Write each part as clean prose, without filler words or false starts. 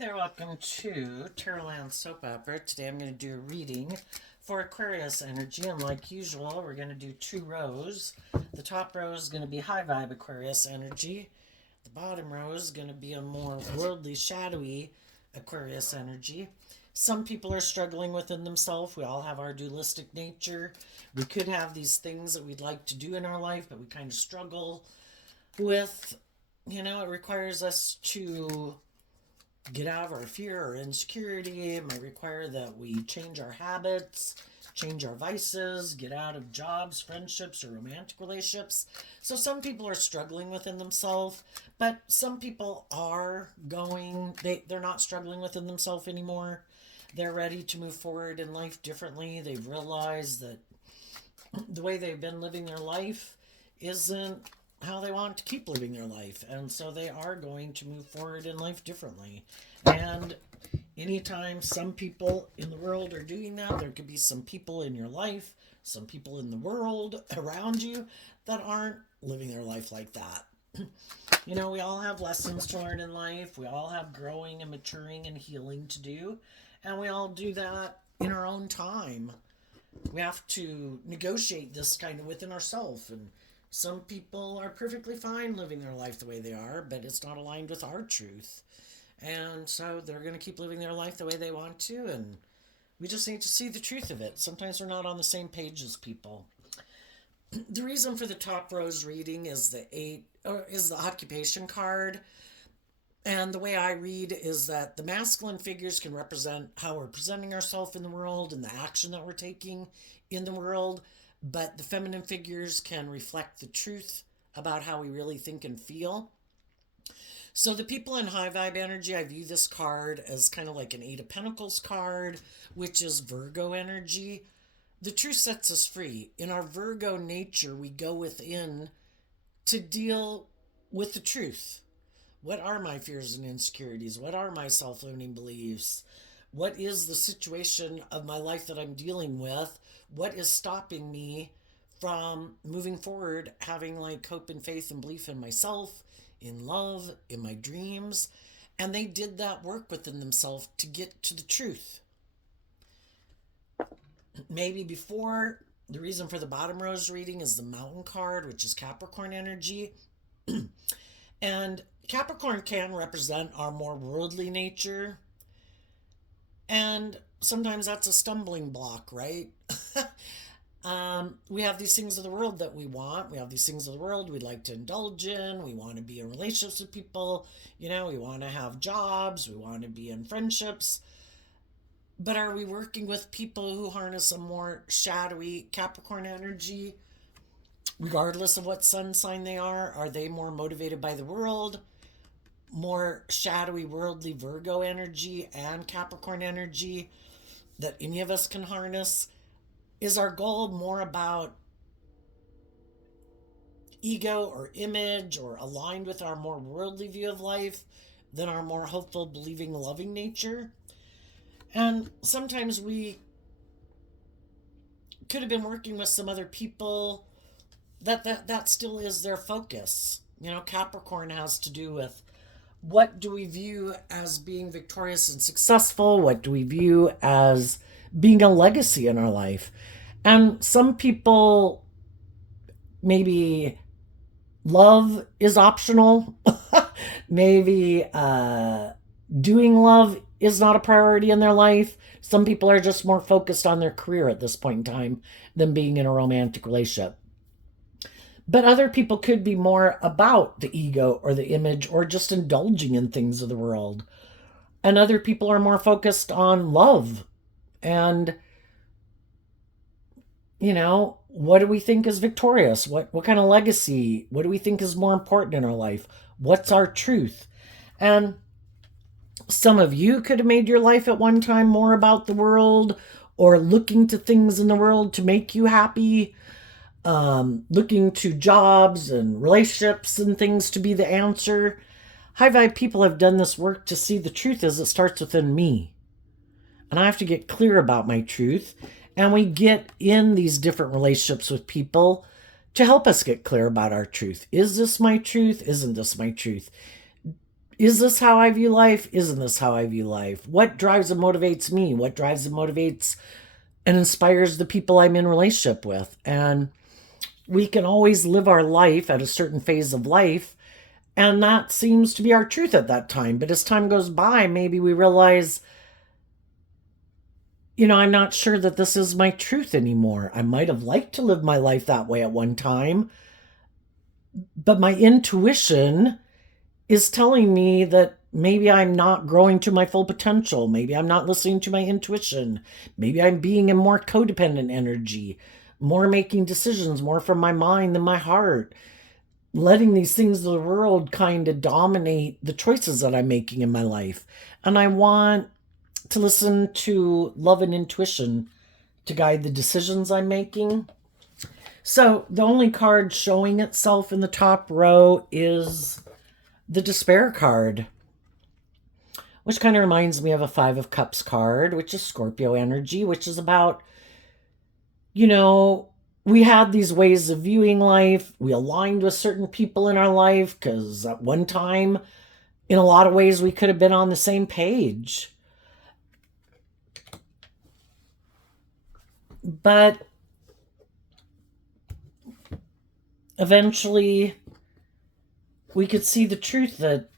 there, welcome to Tarotland Soap Opera. Today I'm going to do a reading for Aquarius energy, and like usual, we're going to do two rows. The top row is going to be high vibe Aquarius energy. The bottom row is going to be a more worldly, shadowy Aquarius energy. Some people are struggling within themselves. We all have our dualistic nature. We could have these things that we'd like to do in our life, but we kind of struggle with, it requires us to get out of our fear or insecurity. It might require that we change our habits, change our vices, get out of jobs, friendships, or romantic relationships. So some people are struggling within themselves, but some people are they're not struggling within themselves anymore. They're ready to move forward in life differently. They've realized that the way they've been living their life isn't how they want to keep living their life, and so they are going to move forward in life differently. And anytime some people in the world are doing that, there could be some people in your life, some people in the world around you that aren't living their life like that. We all have lessons to learn in life. We all have growing and maturing and healing to do, and we all do that in our own time. We have to negotiate this kind of within ourselves, and some people are perfectly fine living their life the way they are, but it's not aligned with our truth. And so they're going to keep living their life the way they want to, and we just need to see the truth of it. Sometimes we're not on the same page as people. The reason for the top row's reading is the occupation card. And the way I read is that the masculine figures can represent how we're presenting ourselves in the world and the action that we're taking in the world, but the feminine figures can reflect the truth about how we really think and feel. So the people in high vibe energy, I view this card as kind of like an Eight of Pentacles card, which is Virgo energy. The truth sets us free. In our Virgo nature, we go within to deal with the truth. What are my fears and insecurities? What are my self-limiting beliefs? What is the situation of my life that I'm dealing with? What is stopping me from moving forward, having like hope and faith and belief in myself, in love, in my dreams? And they did that work within themselves to get to the truth. Maybe before, the reason for the bottom row's reading is the Mountain card, which is Capricorn energy. And Capricorn can represent our more worldly nature. And sometimes that's a stumbling block, right? We have these things of the world that we want. We have these things of the world we'd like to indulge in. We want to be in relationships with people. We want to have jobs. We want to be in friendships. But are we working with people who harness a more shadowy Capricorn energy? Regardless of what sun sign they are they more motivated by the world? More shadowy, worldly Virgo energy and Capricorn energy that any of us can harness? Is our goal more about ego or image or aligned with our more worldly view of life than our more hopeful, believing, loving nature? And sometimes we could have been working with some other people that still is their focus. Capricorn has to do with what do we view as being victorious and successful? What do we view as being a legacy in our life? And some people, maybe love is optional. Maybe doing love is not a priority in their life. Some people are just more focused on their career at this point in time than being in a romantic relationship. But other people could be more about the ego or the image or just indulging in things of the world. And other people are more focused on love. And, what do we think is victorious? What kind of legacy? What do we think is more important in our life? What's our truth? And some of you could have made your life at one time more about the world or looking to things in the world to make you happy. Looking to jobs and relationships and things to be the answer. High vibe people have done this work to see the truth as it starts within me. And I have to get clear about my truth. And we get in these different relationships with people to help us get clear about our truth. Is this my truth? Isn't this my truth? Is this how I view life? Isn't this how I view life? What drives and motivates me? What drives and motivates and inspires the people I'm in relationship with? And we can always live our life at a certain phase of life, and that seems to be our truth at that time. But as time goes by, maybe we realize, I'm not sure that this is my truth anymore. I might have liked to live my life that way at one time, but my intuition is telling me that maybe I'm not growing to my full potential. Maybe I'm not listening to my intuition. Maybe I'm being in more codependent energy, more making decisions, more from my mind than my heart, letting these things of the world kind of dominate the choices that I'm making in my life. And I want to listen to love and intuition to guide the decisions I'm making. So the only card showing itself in the top row is the Despair card, which kind of reminds me of a Five of Cups card, which is Scorpio energy, which is about, we had these ways of viewing life. We aligned with certain people in our life because at one time, in a lot of ways, we could have been on the same page. But eventually, we could see the truth that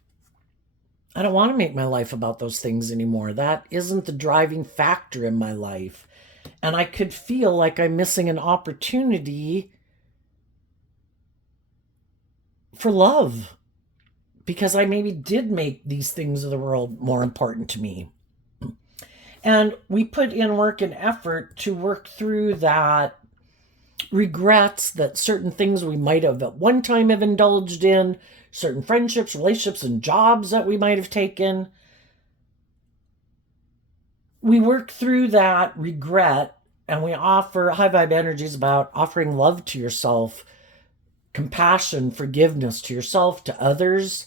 I don't want to make my life about those things anymore. That isn't the driving factor in my life. And I could feel like I'm missing an opportunity for love because I maybe did make these things of the world more important to me. And we put in work and effort to work through that regrets that certain things we might have at one time have indulged in, certain friendships, relationships, and jobs that we might have taken. We work through that regret, and we offer high vibe energies about offering love to yourself, compassion, forgiveness to yourself, to others.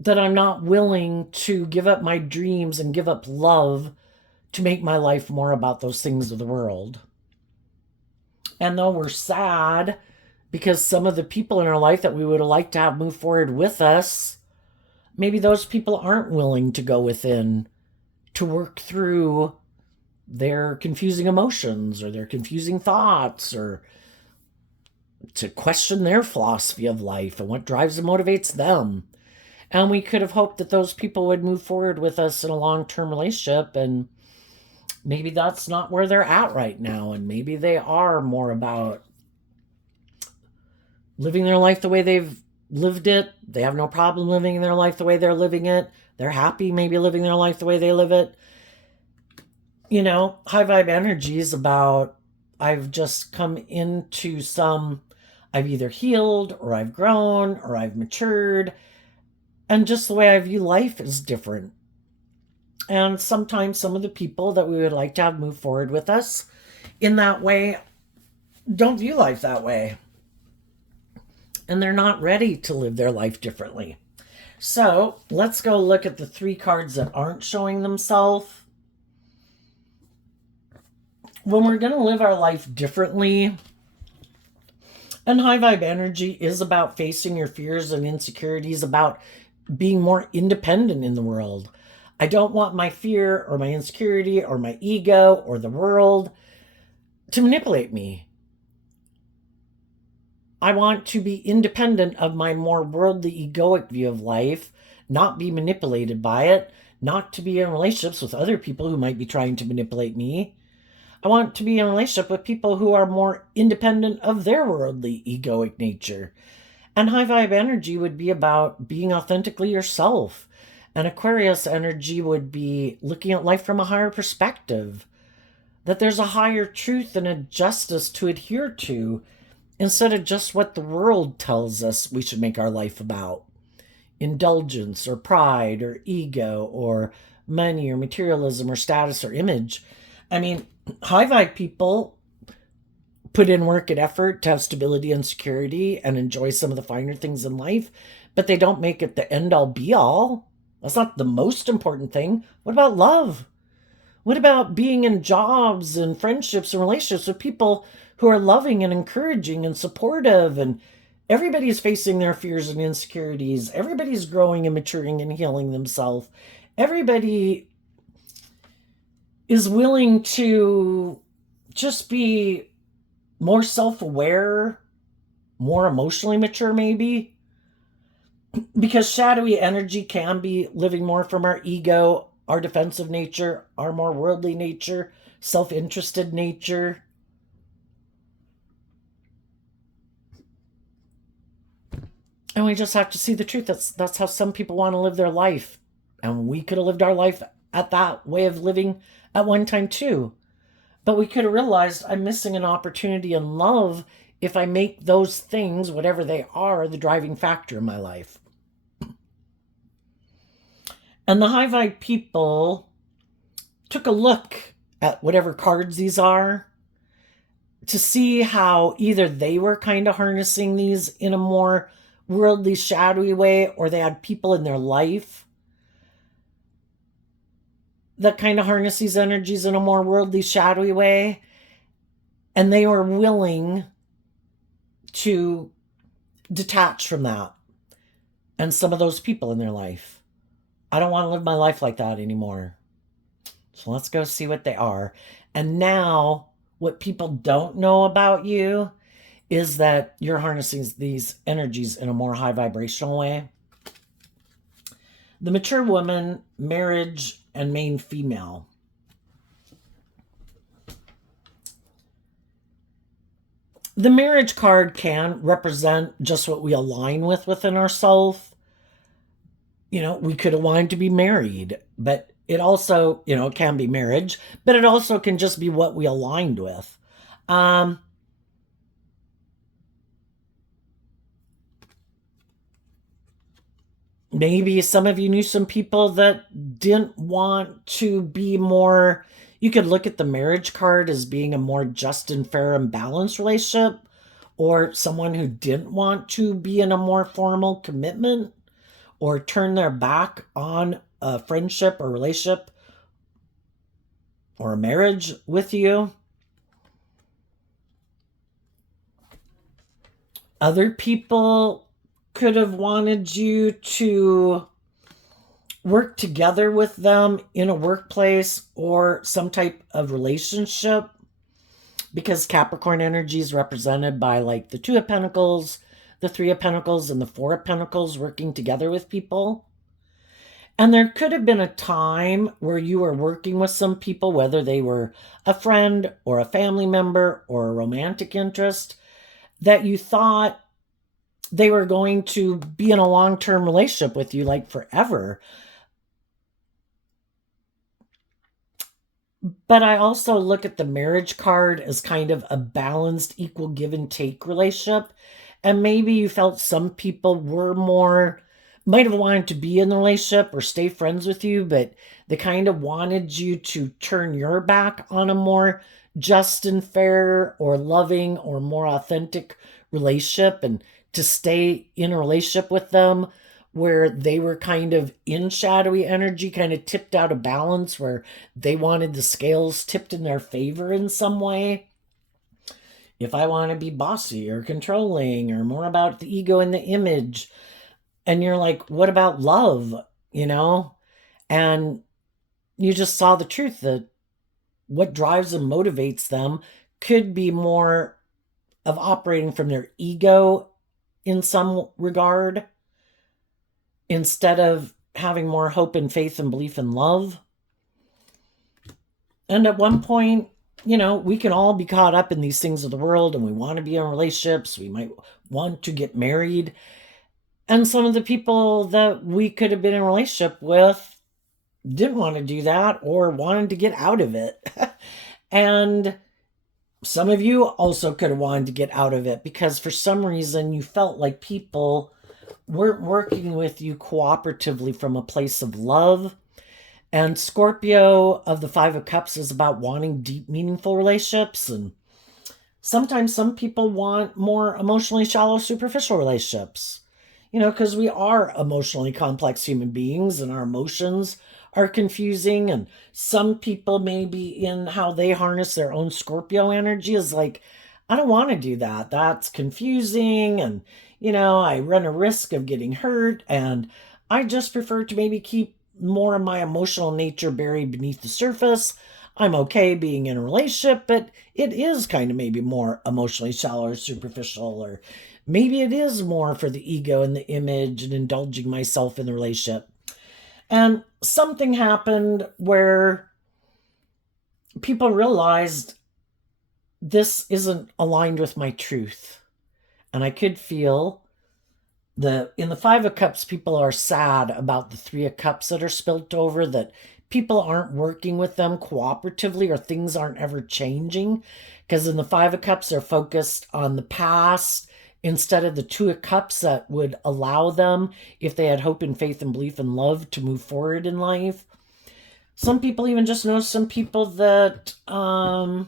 That I'm not willing to give up my dreams and give up love to make my life more about those things of the world. And though we're sad because some of the people in our life that we would have liked to have move forward with us, maybe those people aren't willing to go within to work through their confusing emotions or their confusing thoughts, or to question their philosophy of life and what drives and motivates them. And we could have hoped that those people would move forward with us in a long-term relationship, and maybe that's not where they're at right now, and maybe they are more about living their life the way they've lived it. They have no problem living their life the way they're living it. They're happy maybe living their life the way they live it. High vibe energy is about, I've just come into I've either healed or I've grown or I've matured. And just the way I view life is different. And sometimes some of the people that we would like to have move forward with us in that way don't view life that way. And they're not ready to live their life differently. So let's go look at the 3 cards that aren't showing themselves. When we're going to live our life differently, and high vibe energy is about facing your fears and insecurities, about being more independent in the world. I don't want my fear or my insecurity or my ego or the world to manipulate me. I want to be independent of my more worldly, egoic view of life, not be manipulated by it, not to be in relationships with other people who might be trying to manipulate me. I want to be in a relationship with people who are more independent of their worldly, egoic nature. And high vibe energy would be about being authentically yourself. And Aquarius energy would be looking at life from a higher perspective. That there's a higher truth and a justice to adhere to, instead of just what the world tells us we should make our life about. Indulgence or pride or ego or money or materialism or status or image. I mean, high vibe people put in work and effort to have stability and security and enjoy some of the finer things in life, but they don't make it the end all be all. That's not the most important thing. What about love? What about being in jobs and friendships and relationships with people who are loving and encouraging and supportive and Everybody's facing their fears and insecurities. Everybody's growing and maturing and healing themselves. Everybody is willing to just be more self-aware, more emotionally mature maybe, because shadowy energy can be living more from our ego, our defensive nature, our more worldly nature, self-interested nature. And we just have to see the truth. That's how some people want to live their life. And we could have lived our life at that way of living at one time too. But we could have realized I'm missing an opportunity in love if I make those things, whatever they are, the driving factor in my life. And the high vibe people took a look at whatever cards these are to see how either they were kind of harnessing these in a more worldly, shadowy way, or they had people in their life that kind of harness these energies in a more worldly, shadowy way. And they were willing to detach from that and some of those people in their life. I don't want to live my life like that anymore. So let's go see what they are. And now, what people don't know about you is that you're harnessing these energies in a more high vibrational way. The mature woman, marriage, and main female. The marriage card can represent just what we align with within ourselves. We could align to be married, but it also, it can be marriage, but it also can just be what we aligned with. Maybe some of you knew some people that didn't want to be more. You could look at the marriage card as being a more just and fair and balanced relationship, or someone who didn't want to be in a more formal commitment or turn their back on a friendship or relationship or a marriage with you. Other people could have wanted you to work together with them in a workplace or some type of relationship, because Capricorn energy is represented by like the Two of Pentacles, the Three of Pentacles, and the Four of Pentacles, working together with people. And there could have been a time where you were working with some people, whether they were a friend or a family member or a romantic interest, that you thought they were going to be in a long-term relationship with you, like forever. But I also look at the marriage card as kind of a balanced, equal give and take relationship. And maybe you felt some people might have wanted to be in the relationship or stay friends with you, but they kind of wanted you to turn your back on a more just and fair or loving or more authentic relationship, and to stay in a relationship with them where they were kind of in shadowy energy, kind of tipped out of balance, where they wanted the scales tipped in their favor in some way. If I want to be bossy or controlling or more about the ego and the image, and you're like, what about love? And you just saw the truth that what drives and motivates them could be more of operating from their ego in some regard, instead of having more hope and faith and belief in love. And at one point, we can all be caught up in these things of the world, and we want to be in relationships. We might want to get married. And some of the people that we could have been in a relationship with didn't want to do that or wanted to get out of it. And some of you also could have wanted to get out of it because for some reason you felt like people weren't working with you cooperatively from a place of love. And Scorpio of the Five of Cups is about wanting deep, meaningful relationships. And sometimes some people want more emotionally shallow, superficial relationships. Because we are emotionally complex human beings and our emotions are confusing. And some people maybe in how they harness their own Scorpio energy is like, I don't want to do that. That's confusing, and I run a risk of getting hurt, and I just prefer to maybe keep more of my emotional nature buried beneath the surface. I'm okay being in a relationship, but it is kind of maybe more emotionally shallow or superficial, or maybe it is more for the ego and the image and indulging myself in the relationship. And something happened where people realized this isn't aligned with my truth. And I could feel in the Five of Cups, people are sad about the Three of Cups that are spilt over, that people aren't working with them cooperatively, or things aren't ever changing. Because in the Five of Cups, they're focused on the past instead of the Two of Cups that would allow them, if they had hope and faith and belief and love, to move forward in life. Some people even just know some people that want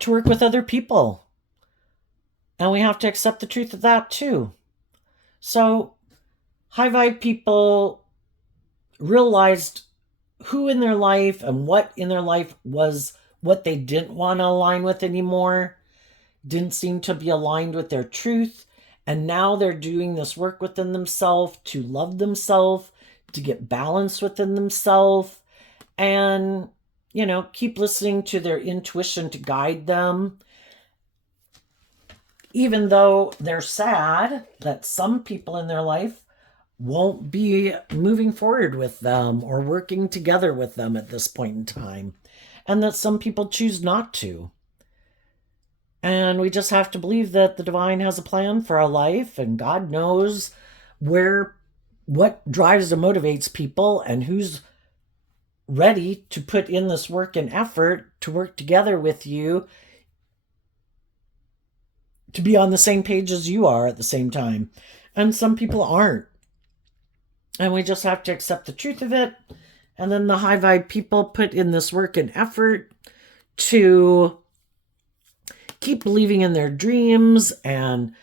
to work with other people. And we have to accept the truth of that too. So high vibe people realized who in their life and what in their life was what they didn't want to align with anymore, didn't seem to be aligned with their truth. And now they're doing this work within themselves to love themselves, to get balance within themselves, and, keep listening to their intuition to guide them. Even though they're sad that some people in their life won't be moving forward with them or working together with them at this point in time, and that some people choose not to. And we just have to believe that the divine has a plan for our life, and God knows what drives and motivates people, and who's ready to put in this work and effort to work together with you, to be on the same page as you are at the same time. And some people aren't. And we just have to accept the truth of it. And then the high vibe people put in this work and effort to keep believing in their dreams. And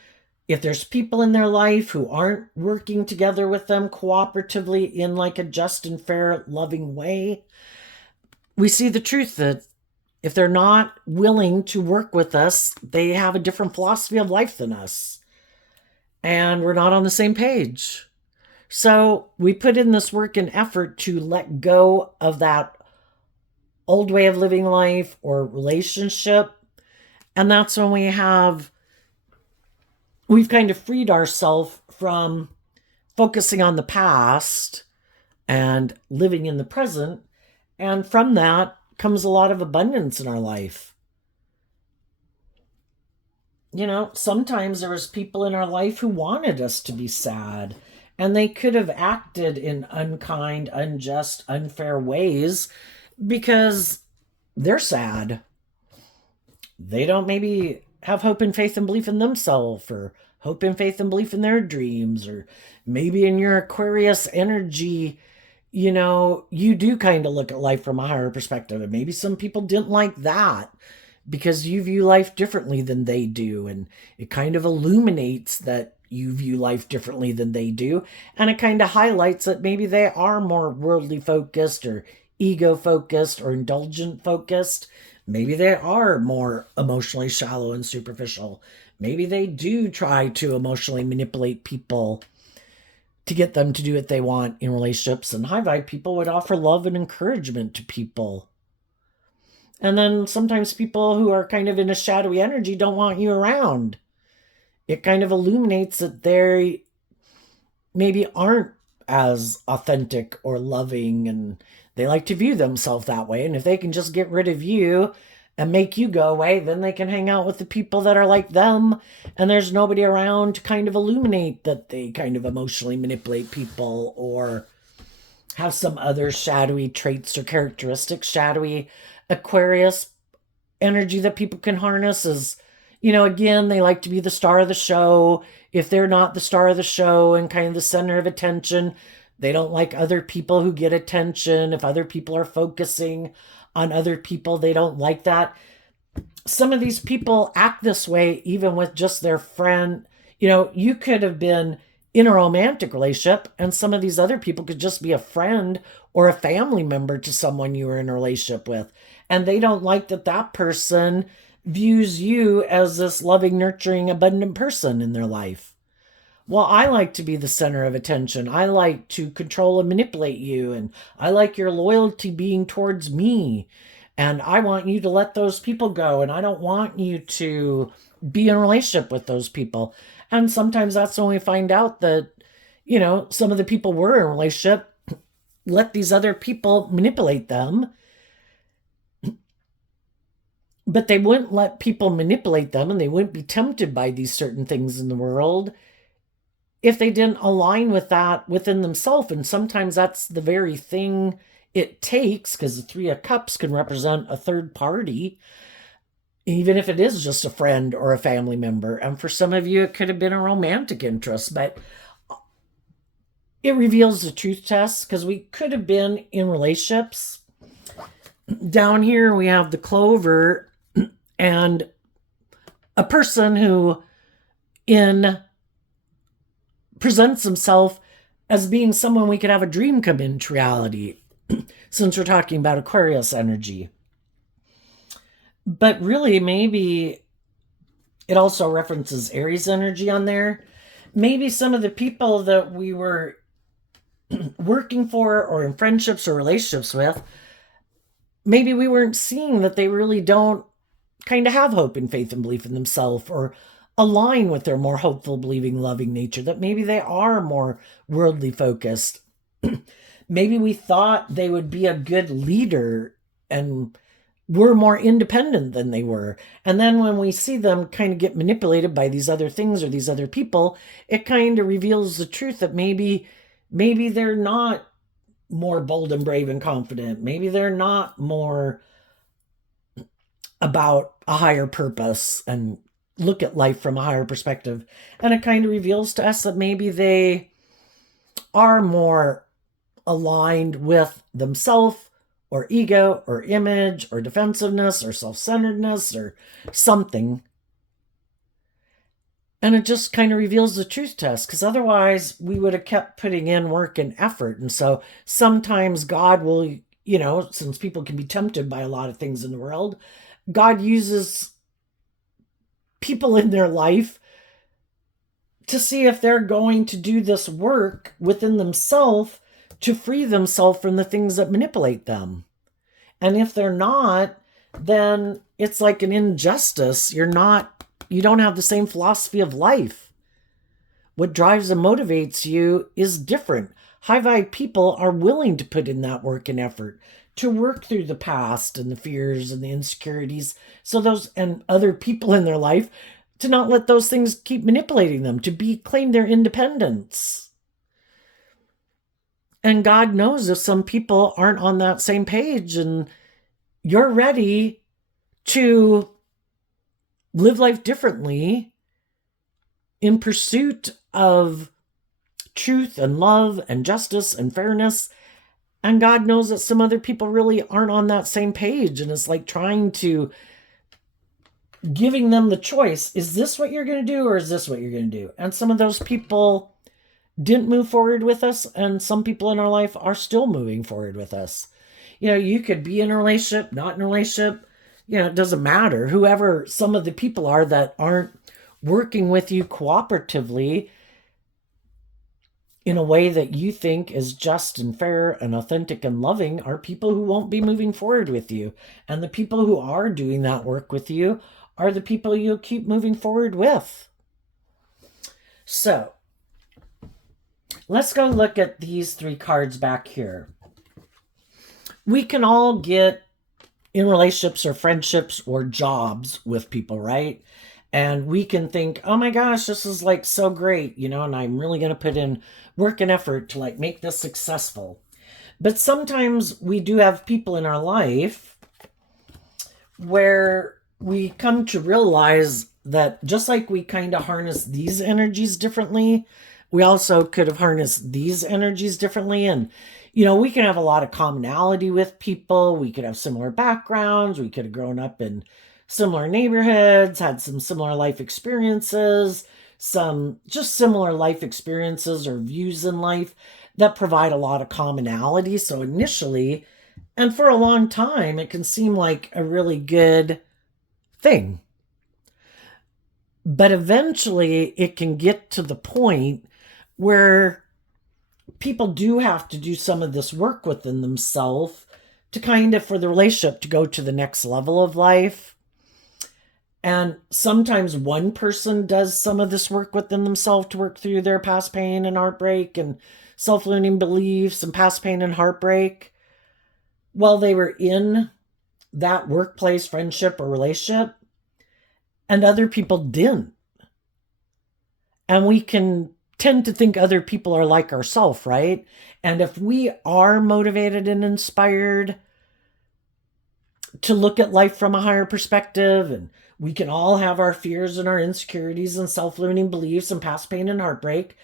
if there's people in their life who aren't working together with them cooperatively in like a just and fair, loving way, we see the truth that if they're not willing to work with us, they have a different philosophy of life than us. And we're not on the same page. So we put in this work and effort to let go of that old way of living life or relationship. And that's when we've kind of freed ourselves from focusing on the past and living in the present. And from that comes a lot of abundance in our life. Sometimes there was people in our life who wanted us to be sad, and they could have acted in unkind, unjust, unfair ways because they're sad. They don't maybe have hope and faith and belief in themselves, or hope and faith and belief in their dreams, or maybe in your Aquarius energy, you do kind of look at life from a higher perspective. And maybe some people didn't like that because you view life differently than they do. And it kind of illuminates that you view life differently than they do. And it kind of highlights that maybe they are more worldly focused or ego focused or indulgent focused. Maybe they are more emotionally shallow and superficial. Maybe they do try to emotionally manipulate people to get them to do what they want in relationships. And high vibe people would offer love and encouragement to people. And then sometimes people who are kind of in a shadowy energy don't want you around. It kind of illuminates that they maybe aren't as authentic or loving, and they like to view themselves that way. And if they can just get rid of you and make you go away, then they can hang out with the people that are like them, and there's nobody around to kind of illuminate that they kind of emotionally manipulate people or have some other shadowy traits or characteristics. Shadowy Aquarius energy that people can harness is, again, they like to be the star of the show. If they're not the star of the show and kind of the center of attention, they don't like other people who get attention. If other people are focusing on other people, they don't like that. Some of these people act this way even with just their friend. You could have been in a romantic relationship, and some of these other people could just be a friend or a family member to someone you were in a relationship with. And they don't like that person views you as this loving, nurturing, abundant person in their life. Well, I like to be the center of attention. I like to control and manipulate you, and I like your loyalty being towards me. And I want you to let those people go, and I don't want you to be in a relationship with those people. And sometimes that's when we find out that, some of the people were in a relationship, let these other people manipulate them, but they wouldn't let people manipulate them, and they wouldn't be tempted by these certain things in the world if they didn't align with that within themselves. And sometimes that's the very thing it takes, because the Three of Cups can represent a third party, even if it is just a friend or a family member. And for some of you, it could have been a romantic interest, but it reveals the truth test, because we could have been in relationships. Down here, we have the Clover and a person who presents himself as being someone we could have a dream come into reality, since we're talking about Aquarius energy. But really, maybe it also references Aries energy on there. Maybe some of the people that we were working for or in friendships or relationships with, maybe we weren't seeing that they really don't kind of have hope and faith and belief in themselves, or align with their more hopeful, believing, loving nature, that maybe they are more worldly focused. Maybe we thought they would be a good leader and were more independent than they were. And then when we see them kind of get manipulated by these other things or these other people, it kind of reveals the truth that maybe they're not more bold and brave and confident. Maybe they're not more about a higher purpose and look at life from a higher perspective. And it kind of reveals to us that maybe they are more aligned with themselves, or ego, or image, or defensiveness, or self-centeredness, or something. And it just kind of reveals the truth test, because otherwise we would have kept putting in work and effort. And so sometimes God will, since people can be tempted by a lot of things in the world, God uses people in their life to see if they're going to do this work within themselves to free themselves from the things that manipulate them. And if they're not, then it's like an injustice. You don't have the same philosophy of life. What drives and motivates you is different. High vibe people are willing to put in that work and effort to work through the past and the fears and the insecurities. So those and other people in their life, to not let those things keep manipulating them, to claim their independence. And God knows if some people aren't on that same page and you're ready to live life differently in pursuit of truth and love and justice and fairness. And God knows that some other people really aren't on that same page. And it's like giving them the choice. Is this what you're going to do, or is this what you're going to do? And some of those people didn't move forward with us. And some people in our life are still moving forward with us. You could be in a relationship, not in a relationship. It doesn't matter. Whoever some of the people are that aren't working with you cooperatively in a way that you think is just and fair and authentic and loving are people who won't be moving forward with you. And the people who are doing that work with you are the people you'll keep moving forward with. So, let's go look at these 3 cards back here. We can all get in relationships or friendships or jobs with people, right? And we can think, oh my gosh, this is like so great, and I'm really going to put in work and effort to like make this successful. But sometimes we do have people in our life where we come to realize that just like we kind of harness these energies differently, we also could have harnessed these energies differently. And, we can have a lot of commonality with people. We could have similar backgrounds. We could have grown up in similar neighborhoods, had some similar life experiences, some just similar life experiences or views in life that provide a lot of commonality. So initially, and for a long time, it can seem like a really good thing. But eventually it can get to the point where people do have to do some of this work within themselves to kind of, for the relationship to go to the next level of life. And sometimes one person does some of this work within themselves to work through their past pain and heartbreak and self-limiting beliefs and past pain and heartbreak while they were in that workplace, friendship, or relationship, and other people didn't. And we can tend to think other people are like ourselves, right? And if we are motivated and inspired to look at life from a higher perspective, and we can all have our fears and our insecurities and self-limiting beliefs and past pain and heartbreak,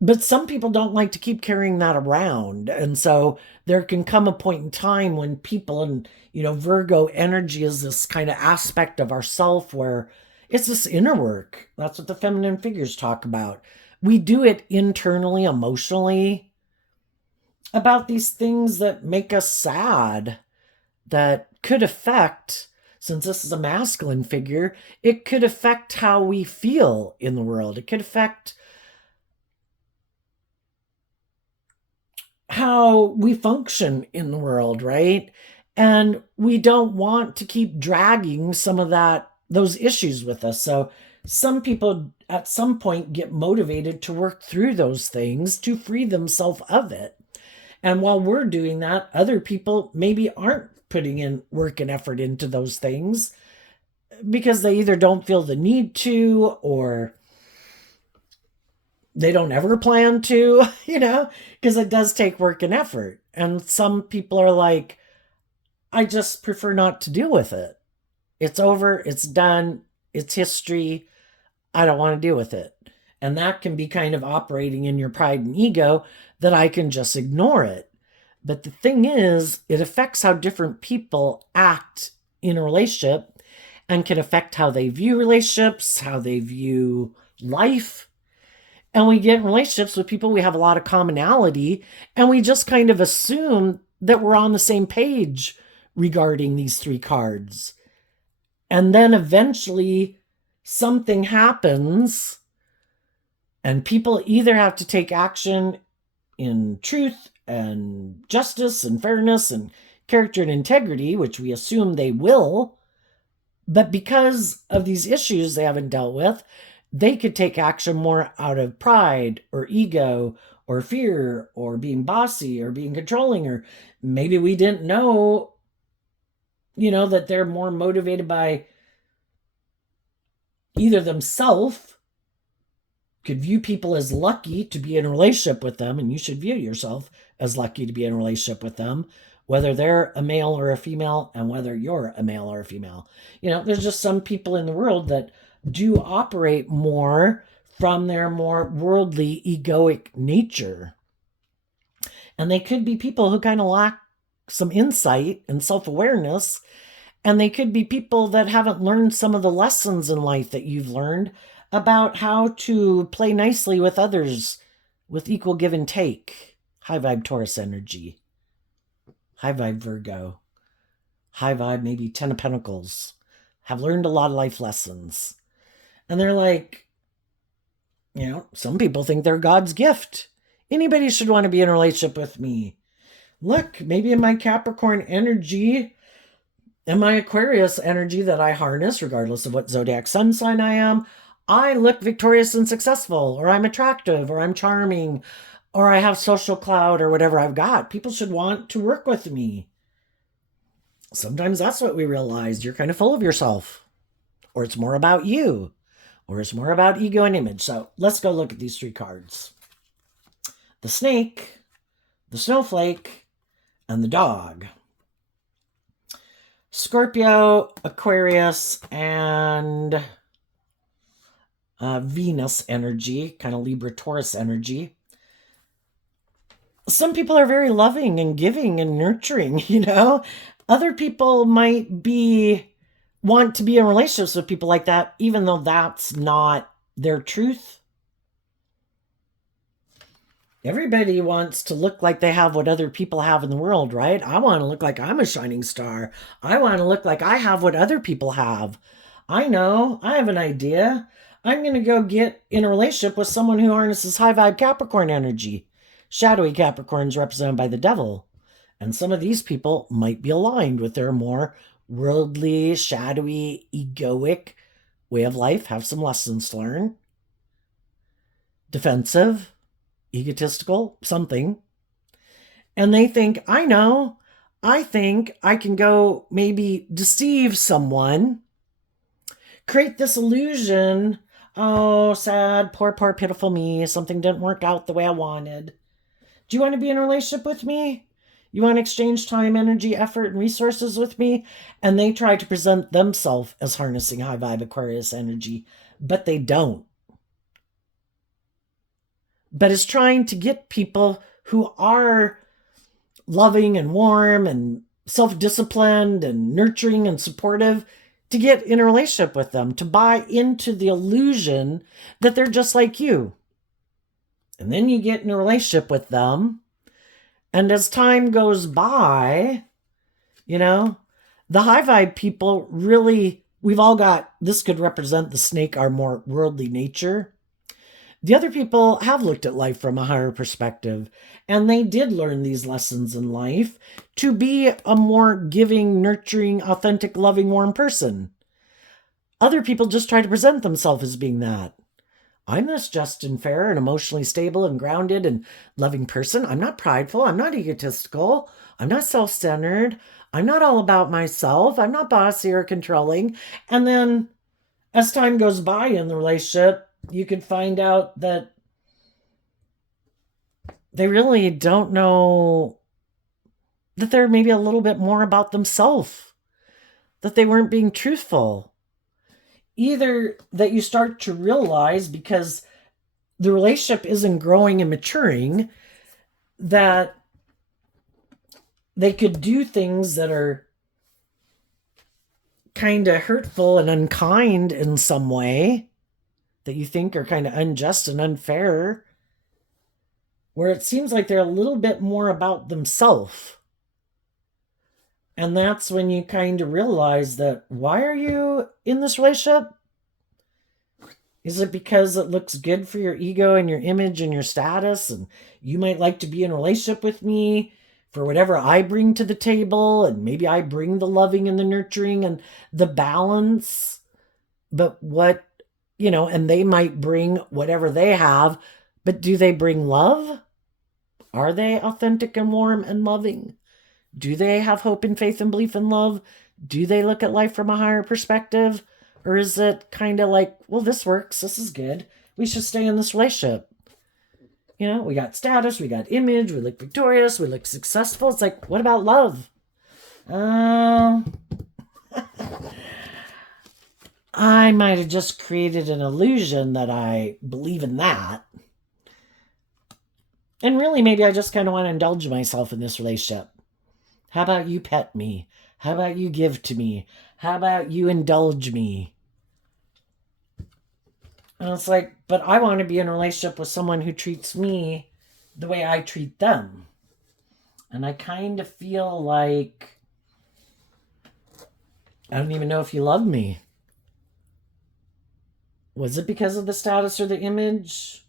but some people don't like to keep carrying that around. And so there can come a point in time when people, and Virgo energy is this kind of aspect of ourself where it's this inner work. That's what the feminine figures talk about. We do it internally, emotionally, about these things that make us sad, that could affect, since this is a masculine figure, it could affect how we feel in the world. It could affect how we function in the world, right? And we don't want to keep dragging some of those issues with us. So some people at some point get motivated to work through those things to free themselves of it. And while we're doing that, other people maybe aren't putting in work and effort into those things because they either don't feel the need to, or they don't ever plan to, because it does take work and effort. And some people are like, I just prefer not to deal with it. It's over, it's done, it's history. I don't want to deal with it. And that can be kind of operating in your pride and ego, that I can just ignore it. But the thing is, it affects how different people act in a relationship and can affect how they view relationships, how they view life. And we get in relationships with people we have a lot of commonality, and we just kind of assume that we're on the same page regarding these three cards. And then eventually something happens, and people either have to take action in truth and justice and fairness and character and integrity, which we assume they will, but because of these issues they haven't dealt with, they could take action more out of pride or ego or fear or being bossy or being controlling, or maybe we didn't know, that they're more motivated by either themselves, could view people as lucky to be in a relationship with them, and you should view yourself as lucky to be in a relationship with them, whether they're a male or a female, and whether you're a male or a female. There's just some people in the world that do operate more from their more worldly, egoic nature. And they could be people who kind of lack some insight and self-awareness, and they could be people that haven't learned some of the lessons in life that you've learned about how to play nicely with others with equal give and take. High vibe Taurus energy. High vibe Virgo. High vibe maybe Ten of Pentacles. Have learned a lot of life lessons. And they're like, some people think they're God's gift. Anybody should want to be in a relationship with me. Look, maybe in my Capricorn energy and my Aquarius energy that I harness, regardless of what zodiac sun sign I am, I look victorious and successful, or I'm attractive, or I'm charming, or I have social clout, or whatever I've got. People should want to work with me. Sometimes that's what we realize. You're kind of full of yourself, or it's more about you, or it's more about ego and image. So let's go look at these three cards. The snake, the snowflake, and the dog. Scorpio, Aquarius, and Venus energy, kind of Libra Taurus energy. Some people are very loving and giving and nurturing, Other people might want to be in relationships with people like that, even though that's not their truth. Everybody wants to look like they have what other people have in the world, right? I want to look like I'm a shining star. I want to look like I have what other people have. I know, I have an idea. I'm going to go get in a relationship with someone who harnesses high vibe Capricorn energy. Shadowy Capricorns represented by the devil. And some of these people might be aligned with their more worldly, shadowy, egoic way of life, have some lessons to learn. Defensive, egotistical, something. And they think, I know, I think I can go maybe deceive someone, create this illusion. Oh, sad, poor, pitiful me. Something didn't work out the way I wanted. Do you want to be in a relationship with me? You want to exchange time, energy, effort, and resources with me? And they try to present themselves as harnessing high vibe Aquarius energy, but they don't. But it's trying to get people who are loving and warm and self-disciplined and nurturing and supportive to get in a relationship with them, to buy into the illusion that they're just like you. And then you get in a relationship with them, and as time goes by, you know, the high vibe people really, we've all got, this could represent the snake, our more worldly nature. The other people have looked at life from a higher perspective, and they did learn these lessons in life to be a more giving, nurturing, authentic, loving, warm person. Other people just try to present themselves as being that. I'm this just and fair and emotionally stable and grounded and loving person. I'm not prideful. I'm not egotistical. I'm not self-centered. I'm not all about myself. I'm not bossy or controlling. And then as time goes by in the relationship, you can find out that they really don't know, that they're maybe a little bit more about themselves, that they weren't being truthful. Either that you start to realize, because the relationship isn't growing and maturing, that they could do things that are kind of hurtful and unkind in some way, that you think are kind of unjust and unfair, where it seems like they're a little bit more about themselves. And that's when you kind of realize that, why are you in this relationship? Is it because it looks good for your ego and your image and your status, and you might like to be in a relationship with me for whatever I bring to the table, and maybe I bring the loving and the nurturing and the balance, but what, you know, and they might bring whatever they have, but do they bring love? Are they authentic and warm and loving? Do they have hope and faith and belief and love? Do they look at life from a higher perspective? Or is it kind of like, well, this works, this is good, we should stay in this relationship? You know, we got status, we got image, we look victorious, we look successful. It's like, what about love? I might have just created an illusion that I believe in that. And really, maybe I just kind of want to indulge myself in this relationship. How about you pet me? How about you give to me? How about you indulge me? And it's like, but I want to be in a relationship with someone who treats me the way I treat them. And I kind of feel like, I don't even know if you love me. Was it because of the status or the image?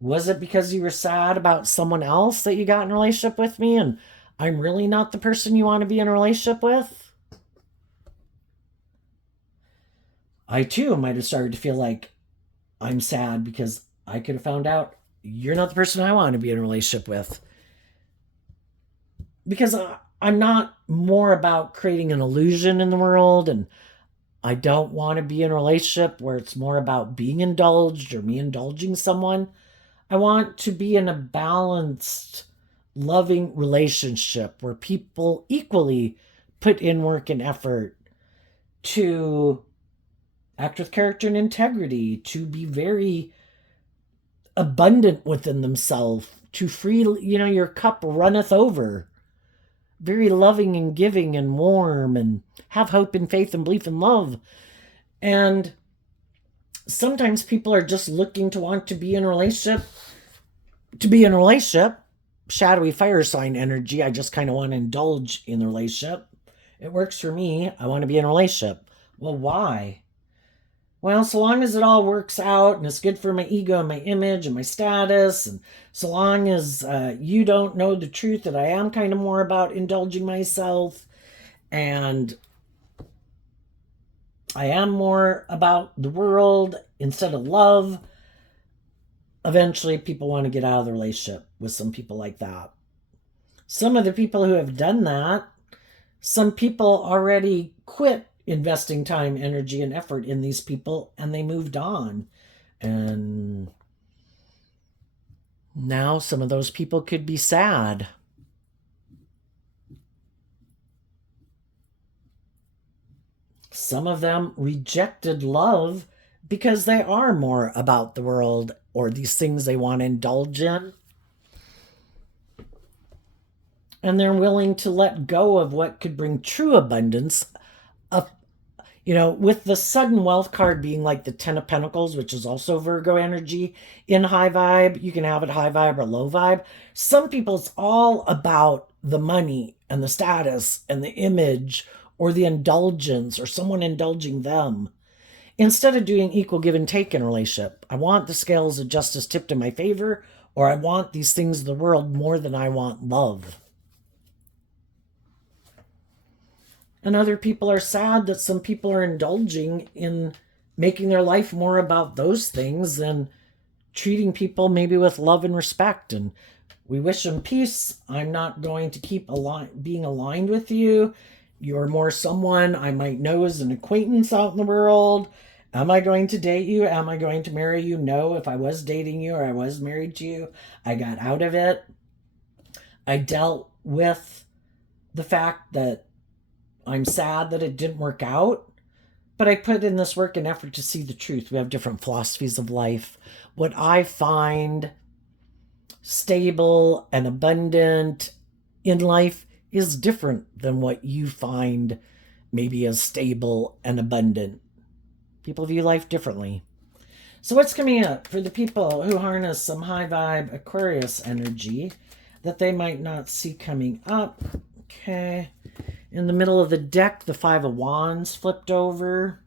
Was it because you were sad about someone else that you got in a relationship with me, and I'm really not the person you want to be in a relationship with? I too might have started to feel like I'm sad because I could have found out you're not the person I want to be in a relationship with. Because I'm not more about creating an illusion in the world, and I don't want to be in a relationship where it's more about being indulged or me indulging someone. I want to be in a balanced, loving relationship where people equally put in work and effort to act with character and integrity, to be very abundant within themselves, to free, you know, your cup runneth over. Very loving and giving and warm, and have hope and faith and belief and love. And sometimes people are just looking to want to be in a relationship. To be in a relationship, shadowy fire sign energy, I just kind of want to indulge in the relationship. It works for me. I want to be in a relationship. Well, why? Well, so long as it all works out and it's good for my ego and my image and my status, and so long as you don't know the truth that I am kind of more about indulging myself and I am more about the world instead of love, eventually people want to get out of the relationship with some people like that. Some of the people who have done that, some people already quit investing time, energy, and effort in these people and they moved on. And now some of those people could be sad. Some of them rejected love because they are more about the world or these things they want to indulge in. And they're willing to let go of what could bring true abundance. With the sudden wealth card being like the 10 of Pentacles, which is also Virgo energy in high vibe, you can have it high vibe or low vibe. Some people, it's all about the money and the status and the image or the indulgence or someone indulging them. Instead of doing equal give and take in a relationship, I want the scales of justice tipped in my favor, or I want these things of the world more than I want love. And other people are sad that some people are indulging in making their life more about those things than treating people maybe with love and respect. And we wish them peace. I'm not going to keep being aligned with you. You're more someone I might know as an acquaintance out in the world. Am I going to date you? Am I going to marry you? No. If I was dating you or I was married to you, I got out of it. I dealt with the fact that I'm sad that it didn't work out, but I put in this work and effort to see the truth. We have different philosophies of life. What I find stable and abundant in life is different than what you find maybe as stable and abundant. People view life differently. So what's coming up for the people who harness some high vibe Aquarius energy that they might not see coming up? Okay. In the middle of the deck, the 5 of Wands flipped over.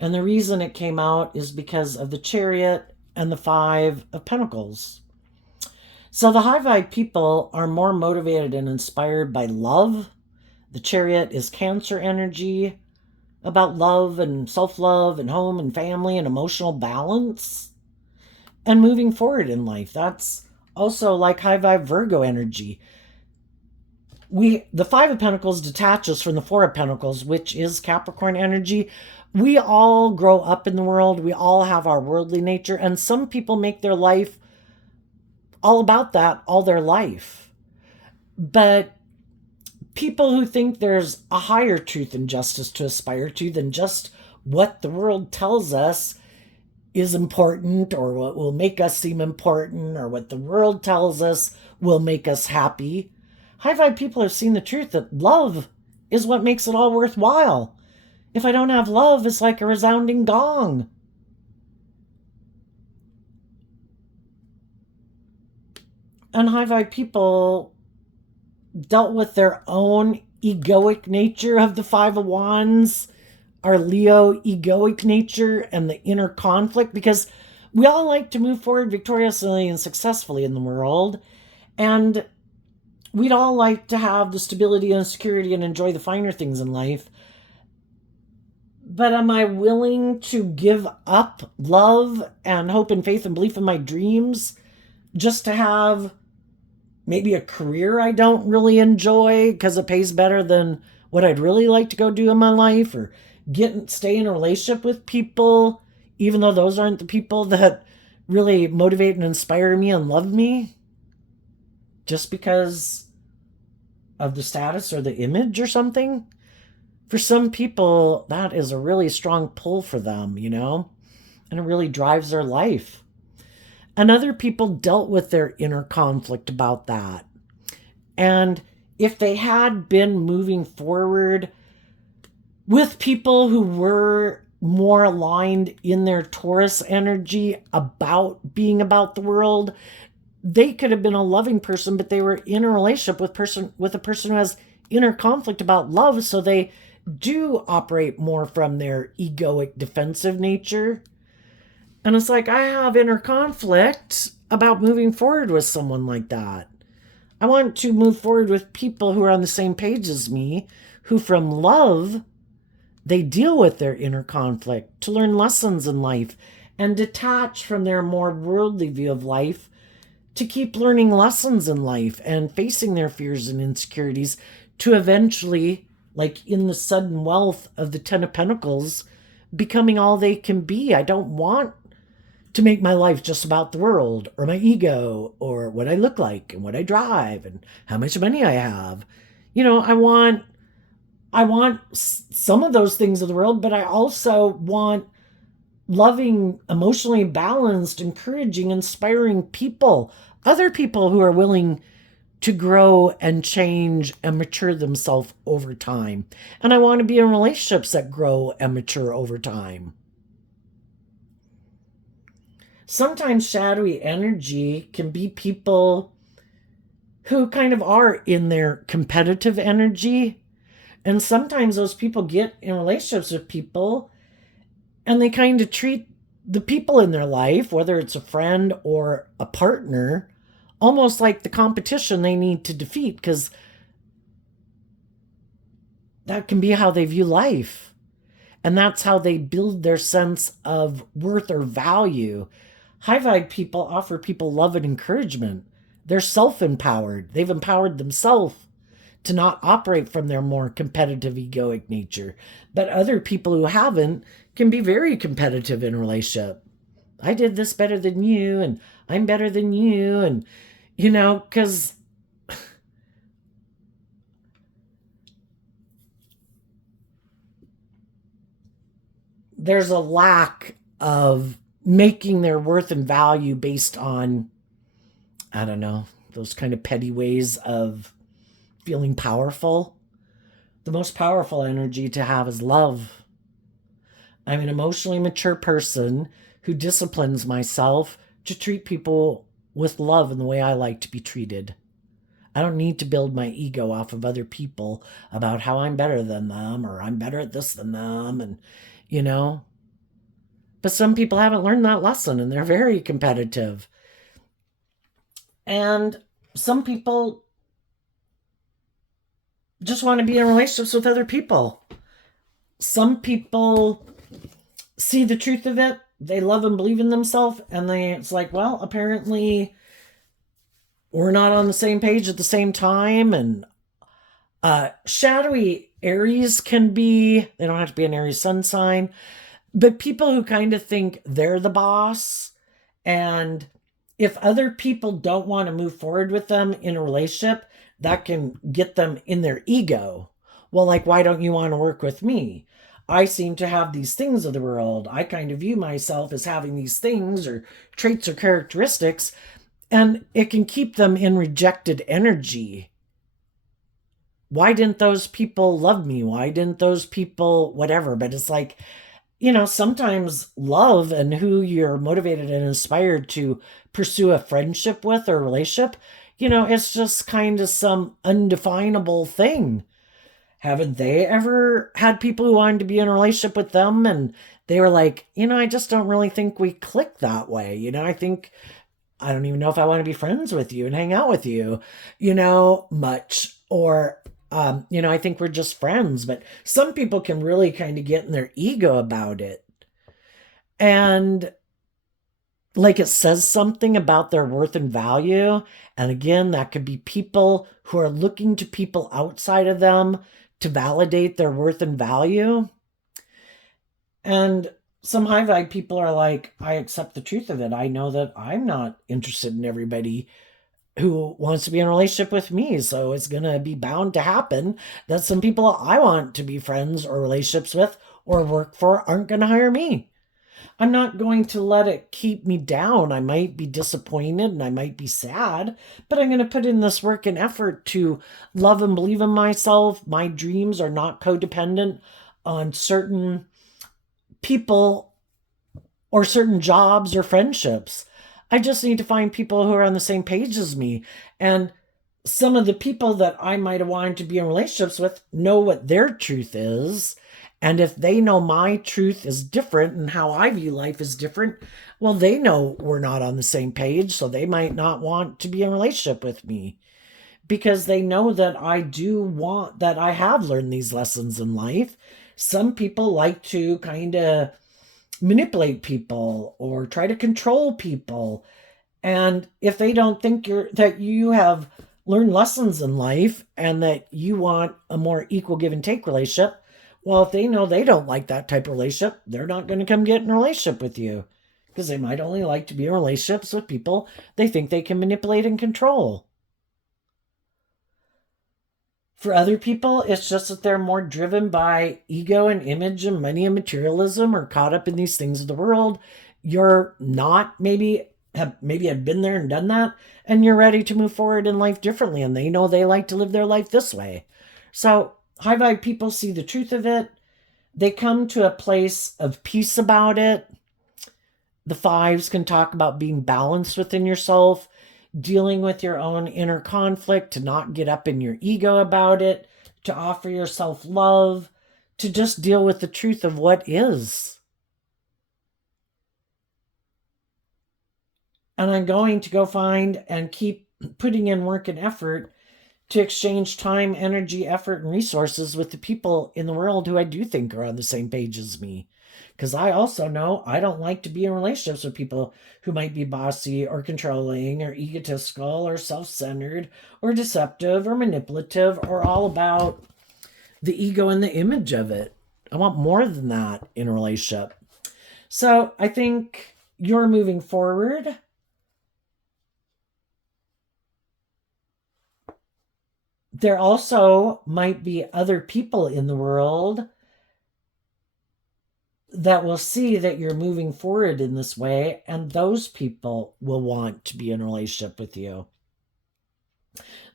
And the reason it came out is because of the Chariot and the 5 of Pentacles. So the high vibe people are more motivated and inspired by love. The Chariot is Cancer energy, about love and self-love and home and family and emotional balance and moving forward in life. That's also like high vibe Virgo energy. The 5 of Pentacles detaches from the 4 of Pentacles, which is Capricorn energy. We all grow up in the world. We all have our worldly nature. And some people make their life all about that all their life. But people who think there's a higher truth and justice to aspire to than just what the world tells us is important or what will make us seem important or what the world tells us will make us happy. High vibe people have seen the truth that love is what makes it all worthwhile. If I don't have love, it's like a resounding gong. And high vibe people dealt with their own egoic nature of the 5 of Wands, our Leo egoic nature and the inner conflict, because we all like to move forward victoriously and successfully in the world. And we'd all like to have the stability and security and enjoy the finer things in life. But am I willing to give up love and hope and faith and belief in my dreams just to have maybe a career I don't really enjoy because it pays better than what I'd really like to go do in my life, or stay in a relationship with people, even though those aren't the people that really motivate and inspire me and love me, just because of the status or the image or something? For some people, that is a really strong pull for them, and it really drives their life. And other people dealt with their inner conflict about that. And if they had been moving forward with people who were more aligned in their Taurus energy about being about the world, they could have been a loving person, but they were in a relationship with a person who has inner conflict about love, so they do operate more from their egoic defensive nature. And it's like, I have inner conflict about moving forward with someone like that. I want to move forward with people who are on the same page as me, who from love, they deal with their inner conflict to learn lessons in life and detach from their more worldly view of life to keep learning lessons in life and facing their fears and insecurities to eventually, like in the sudden wealth of the Ten of Pentacles, becoming all they can be. I don't want to make my life just about the world or my ego or what I look like and what I drive and how much money I have. I want some of those things of the world, but I also want loving, emotionally balanced, encouraging, inspiring people, other people who are willing to grow and change and mature themselves over time. And I want to be in relationships that grow and mature over time. Sometimes shadowy energy can be people who kind of are in their competitive energy. And sometimes those people get in relationships with people and they kind of treat the people in their life, whether it's a friend or a partner, almost like the competition they need to defeat, because that can be how they view life. And that's how they build their sense of worth or value. High vibe people offer people love and encouragement. They're self-empowered. They've empowered themselves to not operate from their more competitive egoic nature. But other people who haven't can be very competitive in a relationship. I did this better than you, and I'm better than you, and because there's a lack of making their worth and value based on, I don't know, those kind of petty ways of feeling powerful. The most powerful energy to have is love. I'm an emotionally mature person who disciplines myself to treat people with love in the way I like to be treated. I don't need to build my ego off of other people about how I'm better than them or I'm better at this than them, and But some people haven't learned that lesson and they're very competitive. And some people just want to be in relationships with other people. Some people see the truth of it. They love and believe in themselves. And it's like, well, apparently we're not on the same page at the same time. And shadowy Aries can be, they don't have to be an Aries sun sign, but people who kind of think they're the boss. And if other people don't want to move forward with them in a relationship, that can get them in their ego. Well, like, why don't you want to work with me? I seem to have these things of the world. I kind of view myself as having these things or traits or characteristics, and it can keep them in rejected energy. Why didn't those people love me? Why didn't those people whatever? But it's like, sometimes love and who you're motivated and inspired to pursue a friendship with or a relationship, it's just kind of some undefinable thing. Haven't they ever had people who wanted to be in a relationship with them and they were like, I just don't really think we click that way. I don't even know if I want to be friends with you and hang out with you, much. Or, I think we're just friends. But some people can really kind of get in their ego about it. And like it says something about their worth and value. And again, that could be people who are looking to people outside of them to validate their worth and value. And some high vibe people are like, I accept the truth of it. I know that I'm not interested in everybody who wants to be in a relationship with me. So it's going to be bound to happen that some people I want to be friends or relationships with or work for aren't going to hire me. I'm not going to let it keep me down. I might be disappointed and I might be sad, but I'm going to put in this work and effort to love and believe in myself. My dreams are not codependent on certain people or certain jobs or friendships. I just need to find people who are on the same page as me. And some of the people that I might have wanted to be in relationships with know what their truth is. And if they know my truth is different and how I view life is different, well, they know we're not on the same page. So they might not want to be in a relationship with me because they know that I have learned these lessons in life. Some people like to kind of manipulate people or try to control people. And if they don't think that you have learned lessons in life and that you want a more equal give and take relationship, well, if they know they don't like that type of relationship, they're not going to come get in a relationship with you because they might only like to be in relationships with people they think they can manipulate and control. For other people, it's just that they're more driven by ego and image and money and materialism or caught up in these things of the world. You're not maybe have been there and done that, and you're ready to move forward in life differently, and they know they like to live their life this way. So high vibe people see the truth of it. They come to a place of peace about it. The fives can talk about being balanced within yourself, dealing with your own inner conflict, to not get up in your ego about it, to offer yourself love, to just deal with the truth of what is. And I'm going to go find and keep putting in work and effort to exchange time, energy, effort, and resources with the people in the world who I do think are on the same page as me. Because I also know I don't like to be in relationships with people who might be bossy or controlling or egotistical or self centered or deceptive or manipulative or all about the ego and the image of it. I want more than that in a relationship. So I think you're moving forward. There also might be other people in the world that will see that you're moving forward in this way, and those people will want to be in a relationship with you.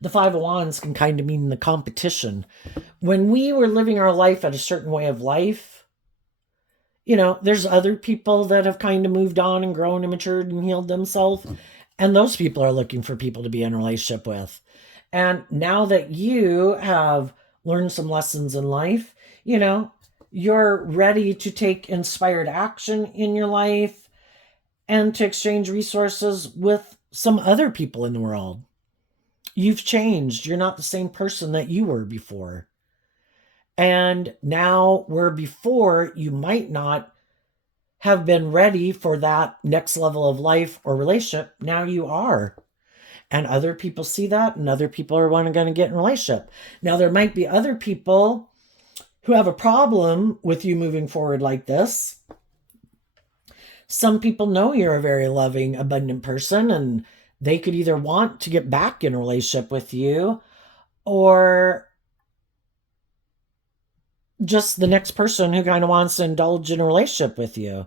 The Five of Wands can kind of mean the competition. When we were living our life at a certain way of life, there's other people that have kind of moved on and grown and matured and healed themselves, and those people are looking for people to be in a relationship with. And now that you have learned some lessons in life, you're ready to take inspired action in your life and to exchange resources with some other people in the world. You've changed. You're not the same person that you were before. And now, where before you might not have been ready for that next level of life or relationship, now you are. And other people see that, and other people are going to get in a relationship. Now, there might be other people who have a problem with you moving forward like this. Some people know you're a very loving, abundant person, and they could either want to get back in a relationship with you or just the next person who kind of wants to indulge in a relationship with you.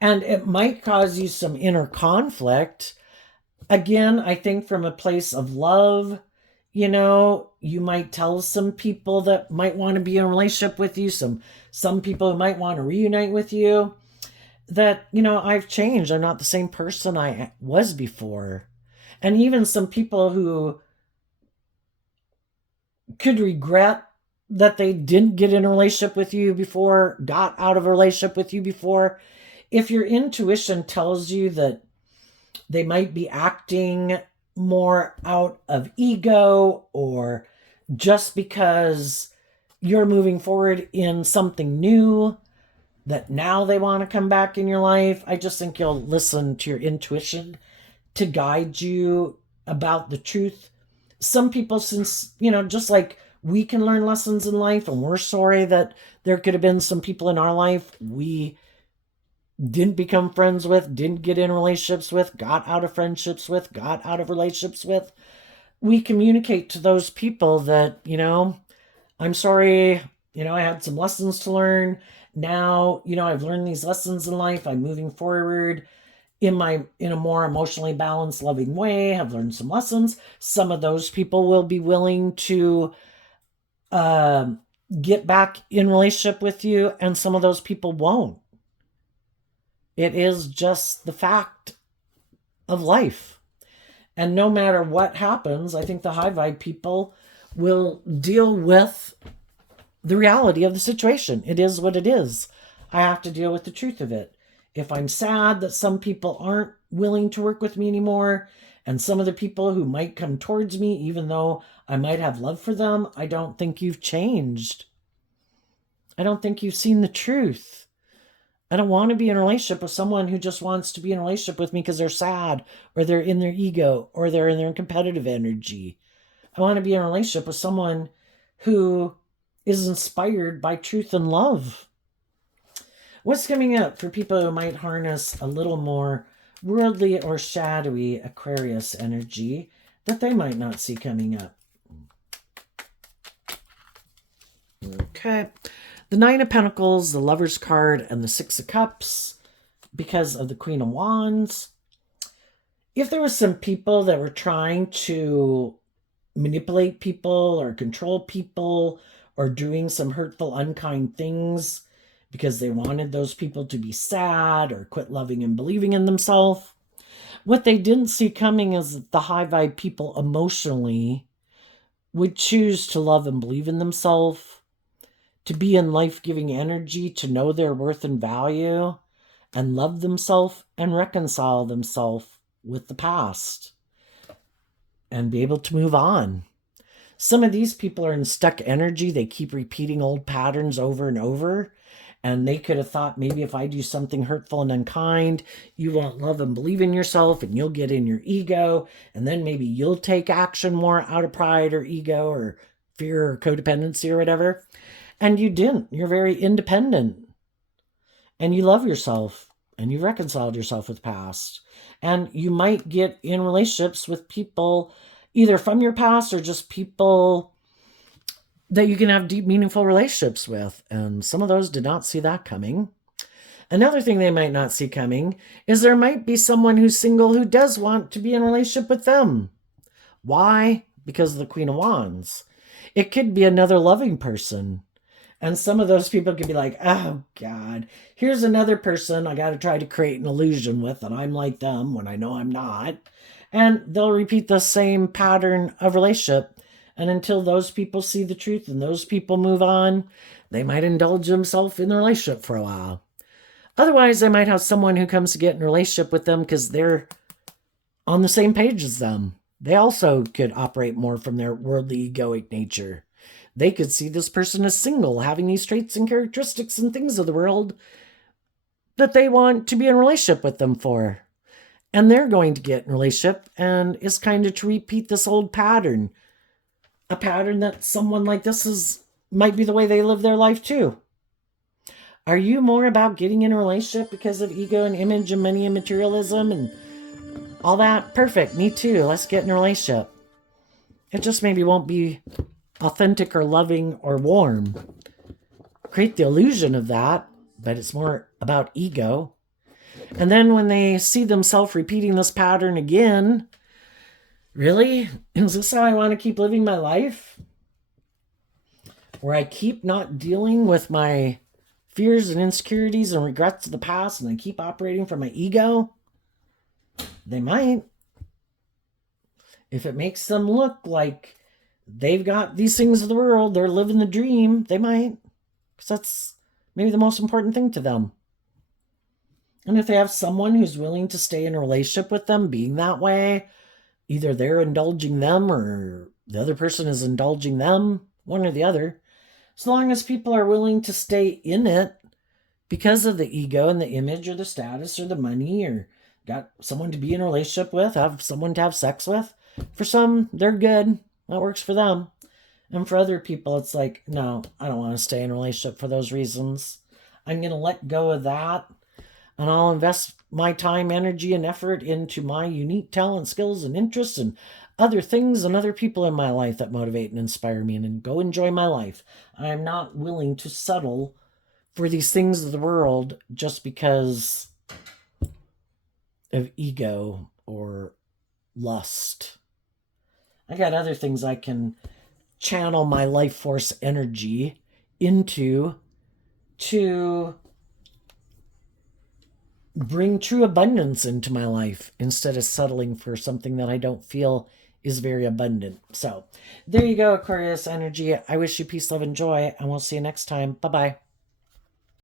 And it might cause you some inner conflict. Again, I think from a place of love, you might tell some people that might want to be in a relationship with you, some people who might want to reunite with you, that, I've changed. I'm not the same person I was before. And even some people who could regret that they didn't get in a relationship with you before, got out of a relationship with you before. If your intuition tells you that they might be acting more out of ego or just because you're moving forward in something new, that now they want to come back in your life, I just think you'll listen to your intuition to guide you about the truth. Some people, since, just like we can learn lessons in life, and we're sorry that there could have been some people in our life we didn't become friends with, didn't get in relationships with, got out of friendships with, got out of relationships with. We communicate to those people that, I'm sorry, I had some lessons to learn. Now, I've learned these lessons in life. I'm moving forward in a more emotionally balanced, loving way. I've learned some lessons. Some of those people will be willing to get back in relationship with you, and some of those people won't. It is just the fact of life. And no matter what happens, I think the high vibe people will deal with the reality of the situation. It is what it is. I have to deal with the truth of it. If I'm sad that some people aren't willing to work with me anymore, and some of the people who might come towards me, even though I might have love for them, I don't think you've changed. I don't think you've seen the truth. I don't want to be in a relationship with someone who just wants to be in a relationship with me because they're sad, or they're in their ego, or they're in their competitive energy. I want to be in a relationship with someone who is inspired by truth and love. What's coming up for people who might harness a little more worldly or shadowy Aquarius energy that they might not see coming up? Okay. The Nine of Pentacles, the Lover's card, and the Six of Cups because of the Queen of Wands. If there was some people that were trying to manipulate people or control people or doing some hurtful, unkind things because they wanted those people to be sad or quit loving and believing in themselves, what they didn't see coming is that the high vibe people emotionally would choose to love and believe in themselves, to be in life-giving energy, to know their worth and value, and love themselves and reconcile themselves with the past and be able to move on. Some of these people are in stuck energy. They keep repeating old patterns over and over. And they could have thought, maybe if I do something hurtful and unkind, you won't love and believe in yourself, and you'll get in your ego, and then maybe you'll take action more out of pride or ego or fear or codependency or whatever. And you didn't. You're very independent. And you love yourself, and you reconciled yourself with the past. And you might get in relationships with people either from your past or just people that you can have deep, meaningful relationships with. And some of those did not see that coming. Another thing they might not see coming is there might be someone who's single who does want to be in a relationship with them. Why? Because of the Queen of Wands. It could be another loving person. And some of those people could be like, oh, God, here's another person I got to try to create an illusion with, and I'm like them when I know I'm not. And they'll repeat the same pattern of relationship. And until those people see the truth and those people move on, they might indulge themselves in the relationship for a while. Otherwise, they might have someone who comes to get in a relationship with them because they're on the same page as them. They also could operate more from their worldly egoic nature. They could see this person as single, having these traits and characteristics and things of the world that they want to be in a relationship with them for. And they're going to get in a relationship, and it's kind of to repeat this old pattern. A pattern that someone like this might be the way they live their life too. Are you more about getting in a relationship because of ego and image and money and materialism and all that? Perfect. Me too. Let's get in a relationship. It just maybe won't be authentic or loving or warm. Create the illusion of that, but it's more about ego. And then when they see themselves repeating this pattern again, really? Is this how I want to keep living my life? Where I keep not dealing with my fears and insecurities and regrets of the past, and I keep operating from my ego? They might. If it makes them look like they've got these things of the world, they're living the dream, they might. Because that's maybe the most important thing to them. And if they have someone who's willing to stay in a relationship with them being that way, either they're indulging them or the other person is indulging them, one or the other. As long as people are willing to stay in it because of the ego and the image or the status or the money, or got someone to be in a relationship with, have someone to have sex with, for some, they're good. That works for them. And for other people, it's like, no, I don't want to stay in a relationship for those reasons. I'm going to let go of that, and I'll invest my time, energy, and effort into my unique talent, skills, and interests, and other things and other people in my life that motivate and inspire me, and go enjoy my life. I'm not willing to settle for these things of the world just because of ego or lust. I got other things I can channel my life force energy into to bring true abundance into my life instead of settling for something that I don't feel is very abundant. So there you go, Aquarius energy. I wish you peace, love, and joy, and we'll see you next time. Bye-bye.